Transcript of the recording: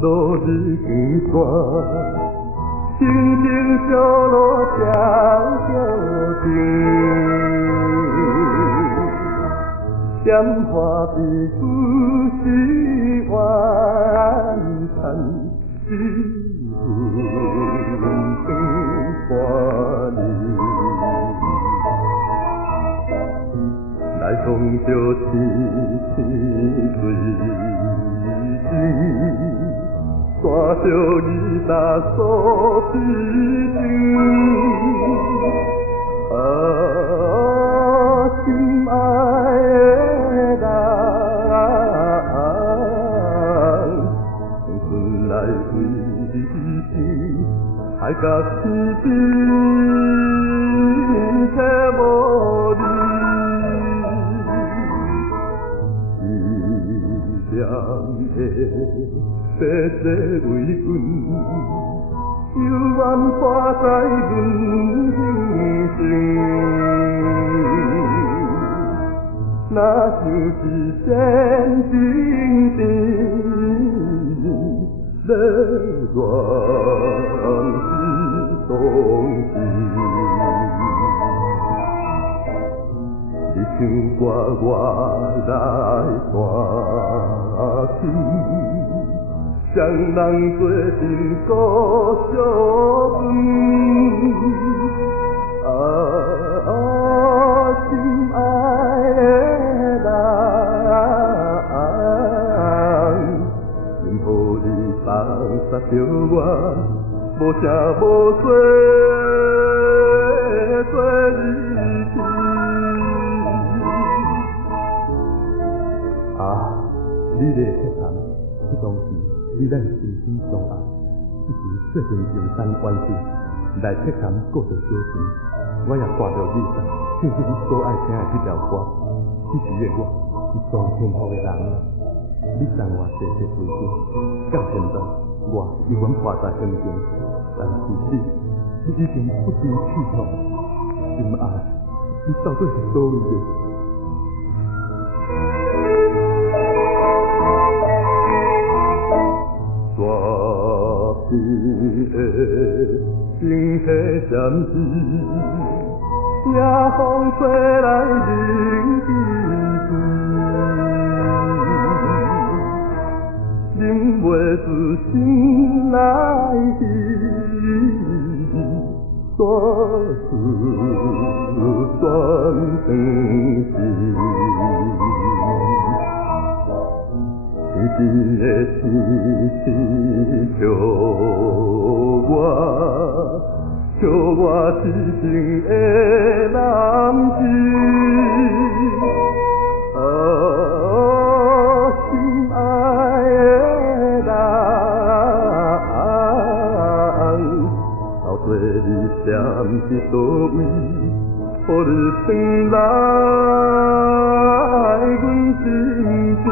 落日光线，静静小路悄悄行，鲜花被故事完成，只恨花林。来风着天水情，带着伊打锁之情。心爱的人，春来为天，海角天边，却无你。两个白色为君，犹原挂在阮心上。若像是仙境天，要乱世同情。你唱歌我来弹琴，双人做阵故乡心爱的人，任何你放杀着我，无声无息做离去。你的血谈，这当时你咱心心相爱，一时说成情深关系，来血谈顾着小情，我也挂着你身，唱出你所爱听的这条歌。此时的我是上幸福的人啊！你送我细细回心，到现在我犹原活在乡间，但是你已经不知去向，心爱，你到底是所谓的？大地的星系闪烁，夜风吹来冷滴滴，忍袂住心内悲，说出酸疼心。天边的天气叫我痴情的男子，心爱的人，到底你踮伫叨位，予你返来阮心间。